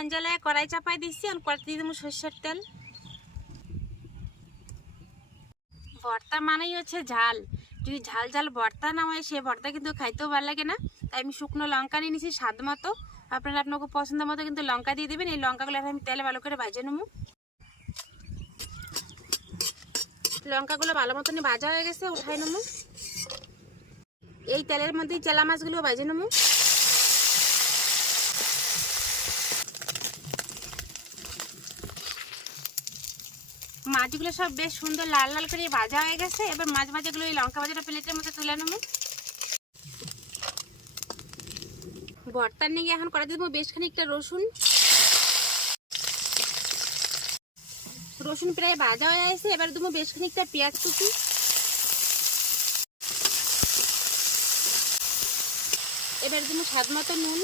উনান জ্বালায় কড়াই চাপাই দিচ্ছি আর কড়াইতে দিয়ে দেবো সর্ষের তেল। ভর্তা মানেই হচ্ছে ঝাল। যদি ঝাল ঝাল ভর্তা না হয়, সে ভর্তা কিন্তু খাইতেও ভালো লাগে না। তাই আমি শুকনো লঙ্কা নিয়ে নিয়েছি স্বাদ মতো। আপনারা আপনাকে পছন্দ মতো কিন্তু লঙ্কা দিয়ে দেবেন। এই লঙ্কাগুলো আমি তেলে ভালো করে ভাজে নেব। লঙ্কাগুলো ভালো মতন ভাজা হয়ে গেছে, উঠাই নেব। এই তেলের মধ্যে চেলা মাছগুলো ভাজে নেব। মাছগুলো সব বেশ সুন্দর লাল লাল করে ভাজা হয়ে গেছে। এবার মাছ ভাজাগুলো এই লঙ্কা ভাজাটা প্লেটের মধ্যে তুলে নেব। ভর্তার নিয়ে এখন করে দেবো বেশ খানিকটা রসুন। রসুন প্রায় ভাজা হয়ে গেছে, এবার দেবো বেশ খানিকটা পেঁয়াজ কুচি। এবার দেবো স্বাদ মতো নুন।